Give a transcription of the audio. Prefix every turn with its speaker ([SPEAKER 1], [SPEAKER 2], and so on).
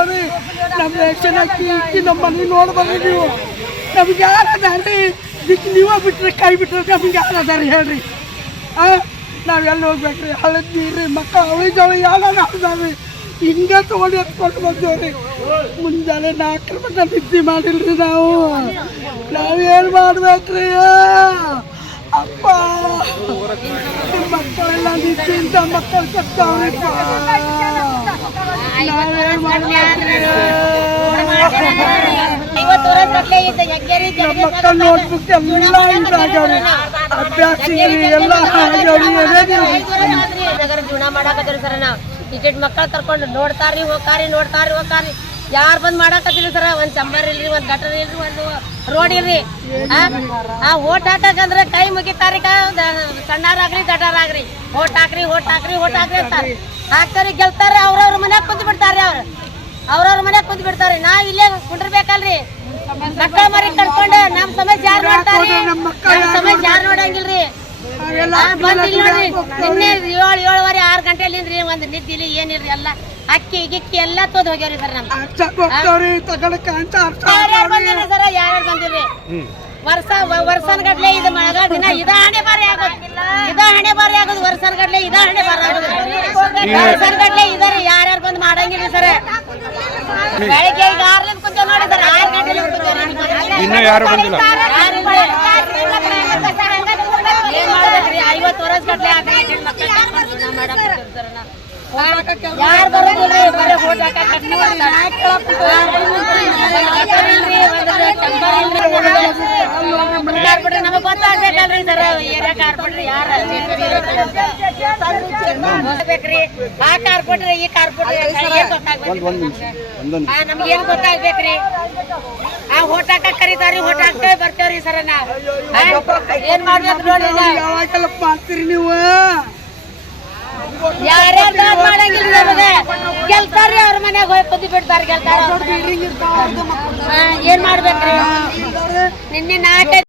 [SPEAKER 1] ಹೋಗ್ತಾವ್ರಿ ನಮ್ಮ ರೇಷನ್ ಇಕ್ಕಿ ನಮ್ಮ ಮನೆ ನೋಡ್ಬರ್ರಿ ನೀವು. ನಮ್ಗೆ ಯಾರು ಅದಾರಿ ದಿಕ್ ನೀವೇ ಬಿಟ್ರೆ, ಕೈ ಬಿಟ್ರೆ ನಮ್ಗೆ ಯಾರು ಅದಾರಿ ಹೇಳ್ರಿ? ಆ ಎಲ್ಲಿ ಹೋಗ್ಬೇಕ್ರಿ? ಹಳದ್ ನೀರಿ ಮಕ್ಕಳು ಅವಳಿ ಜವಳಿ ಯಾವಾಗ ಅದಾವ್ರಿ ಹಿಂಗೆ ತೊಗೊಂಡು ಎತ್ಕೊಂಡು ಬಂದೇವ್ರಿ. ಮುಂಜಾನೆ ನಾಲ್ಕರ ಮಟ್ಟ ನಿದ್ದೆ ಮಾಡಿಲ್ರಿ ನಾವು. ನಾವೇನು ಮಾಡ್ಬೇಕ್ರಿ? ಅಪ್ಪ! ಮಕ್ಕಳೆಲ್ಲ ನಿದ್ದಿಂದ ಮಕ್ಕಳು ಸತ್ತಾವ್ರಿಪ್ಪ. ಮಕ್ಕಳು ನೋಟ್ಬುಕ್ ಎಲ್ಲ ಇದಾಗ್ಯಾವ್ರಿ ಅಭ್ಯಾಸ ಎಲ್ಲ ಆಗ್ಯಾವ್ರಿ ಏನೇನಿಲ್ರಿ
[SPEAKER 2] ನಗರ ಜೀವನ ಮಾಡಾಕತ್ತೀರಿ ಸರ್ ನಾವು. ಟಿಕೆಟ್ ಮಕ್ಕಳು ಕರ್ಕೊಂಡು ನೋಡ್ತಾರ್ರಿ ಹೋಗ್ತಾರಿ ನೋಡ್ತಾರಿ ಹೋಗ್ತಾರಿ ಯಾರು ಬಂದ್ ಮಾಡಾಕತ್ತಿಲ್ಲ ಸರ್? ಒಂದ್ ಚಂಬರ್ ಇಲ್ರಿ ಒಂದ್ ಗಟರ್ ಇಲ್ರಿ ಒಂದು ರೋಡ್ ಇಲ್ರಿ. ಆ? ಆ ಓಟ್ ಹಾಕಂದ್ರೆ ಕೈ ಮುಗಿತಾರಿ ಸಣ್ಣಾರಾಗ್ರಿ ದಡ್ಡಾರಾಗ್ರಿ ಓಟ್ ಹಾಕ್ರಿ ಓಟ್ ಹಾಕ್ರಿ ಓಟ್ ಹಾಕ್ರಿ ಅಂತಾರ ಹಾಕ್ತಾರಿ ಗೆಲ್ತಾರೆ ಅವ್ರವ್ರ ಮನ್ಯಾಗ ಕುಂದ್ ಬಿಡ್ತಾರ್ರಿ ಅವ್ರ. ಅವ್ರವ್ರ ಮನ್ಯಾಗ ಕುಂದ್ ಬಿಡ್ತಾರ್ರಿ. ನಾವ್ ಇಲ್ಲೇ ಕುಂಡ್ರಬೇಕಲ್ರಿ ಮಕ್ಕಳ ಮರಿ ಕಟ್ಕೊಂಡು ನಮ್ ಸಮಸ್ಯೆ ಯಾರು ನೋಡ್ತಾರಿ
[SPEAKER 1] ನಮ್ಮ ಮಕ್ಕಳು
[SPEAKER 2] ನಮ್ ಸಮಸ್ಯೆ ಯಾರು ನೋಡಂಗಿಲ್ರಿ? ಬಂದಿಲ್ಲ ನೋಡ್ರಿ. ನಿನ್ನೆ ಏಳು ಏಳುವರೆ ಆರು ಅಲ್ಲಿಂದ್ರಿ ಒಂದ್ ನಿದ್ದಿಲಿ ಏನಿಲ್ರಿ ಎಲ್ಲ. ಅಕ್ಕಿ ಗಿಕ್ಕಿ ಎಲ್ಲ ತೋದ್ ಹೋಗ್ಯಾವ್ರಿ ಸರ್ ನಮ್ ಬಂದಿಲ್ಲ ಸರ್? ಯಾರ್ಯಾರು ಬಂದಿಲ್ರಿ? ವರ್ಷ ವರ್ಷನ್ ಗಟ್ಲೆ ಇದು ಮಳೆಗಾಲ ದಿನ ಇದ ಹಣೆ ಬಾರಿ ಆಗೋದು. ಇದ ಹಣೆ ಬಾರಿ ಆಗೋದು ವರ್ಷನ್ ಗಟ್ಲೆ ಇದ ಹಣೆ ಬಾರಿ ಆಗೋದು. ಇದರಿ ಯಾರ್ಯಾರು ಬಂದ್ ಮಾಡಂಗಿಲ್ಲ ಸರ್. ಬೆಳಿಗ್ಗೆ ಈಗ ಆರ್ಲಿಂದ ಕುಂತ ನೋಡಿ ಸರ್ ಆರು ಗಂಟೆಲಿ ಕುಂತೇವ್ರಿ.
[SPEAKER 3] ಇನ್ನೂ ಯಾರು ಬಂದಿಲ್ಲ?
[SPEAKER 2] ಯಾರು ಏನ್ ಮಾಡ್ಬೇಕ್ರಿ? ಐವತ್ತು ವರ್ಷ ಗಟ್ಲೆ. ಯಾರ್ ಬರೋದಿಲ್ರಿ ಬರೀ ಹೋಟ್ ಹಾಕಕ್ ನಮಗ್ ಗೊತ್ತಾಗ್ಬೇಕಲ್ರಿ ಸರ್. ಏರಿಯಾ ಕಾರ್ಪೊರೇಟರ್ ಯಾರ ಗೊತ್ತಾಗ್ಬೇಕ್ರಿ ಆ ಕಾರ್ ಕೊಟ್ರೆ ಈ ಕಾರ್ ಕಾರ್ಪೊರೇಟರ್ ಏನ್ ಗೊತ್ತಾಗ್ಬೇಕ್ರಿ ನಮ್ಗೆ? ಏನ್ ಗೊತ್ತಾಗ್ಬೇಕ್ರಿ? ಆ ಹೋಟಾಕ ಕರೀತಾರಿ ಹೋಟ್ ಹಾಕ್ತೇವೆ ಬರ್ತೇವ್ರಿ ಸರ ನಾವ್. ಏನ್ ಮಾಡ್ಬೇಕು ನೋಡಿ ನಾವು.
[SPEAKER 1] ಯಾವಾಗೆಲ್ಲ ಮಾಡ್ತೀರಿ ನೀವು?
[SPEAKER 2] ಯಾರ್ಯಾರ ಮಾಡಂಗಿಲ್ಲ ನಮಗೆ. ಗೆಲ್ತಾರ್ರಿ ಅವ್ರ ಮನೆಗೆ ಹೋಗಿ ಕುದಿ ಬಿಡ್ತಾರ ಗೆಲ್ತಾರ ಏನ್ ಮಾಡ್ಬೇಕ್ರಿ? ನಿನ್ನೆ ನಾಲ್ಕೈದು